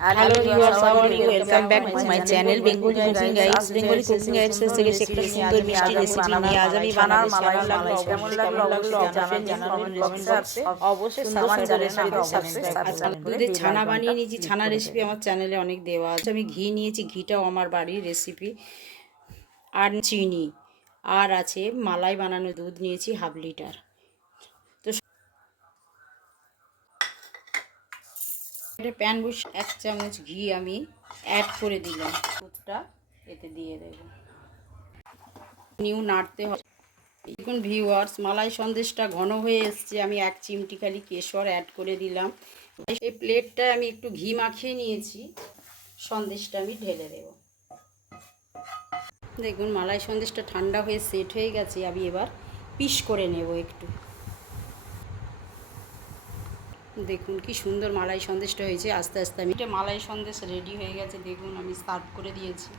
Hello viewers how are you welcome back to my channel Bengali cooking guides Bengali cooking guides থেকে একটা সুন্দর মিষ্টি recipe নিয়ে আজ আমি বানাবো কেমন লাগল কেমন লাগল অবশ্যই জানাবেন কমেন্ট বক্সে অবশ্যই আমার চ্যানেলটাকে সাবস্ক্রাইব দুধের ছানা বানিয়ে নিয়েছি ছানা রেসিপি আমার চ্যানেলে অনেক দেওয়া আছে। আমি ঘি নিয়েছি ঘিটাও আমার বাড়ির রেসিপি আর চিনি আর আছে মালাই বানানো দুধ নিয়েছি হাফ লিটার। এটা প্যান বুশ এক চামচ ঘি আমি অ্যাড করে দিলাম। দুধটা এতে দিয়ে দেবো। নিউ নাড়তে হবে। দেখুন ভিউয়ার্স মালাই সন্দেশটা ঘন হয়ে এসছে। আমি এক চিমটি খালি কেশর অ্যাড করে দিলাম। এই প্লেটটায় আমি একটু ঘি মাখিয়ে নিয়েছি। সন্দেশটা আমি ঢেলে দেব। দেখুন, মালাই সন্দেশটা ঠান্ডা হয়ে সেট হয়ে গেছে। আমি এবার পিস করে নেব একটু। দেখুন, কি সুন্দর মালাই সন্দেশটা হয়েছে। আস্তে আস্তে আমি এটা মালাই সন্দেশ রেডি হয়ে গেছে, দেখুন, আমি সার্ভ করে দিয়েছি।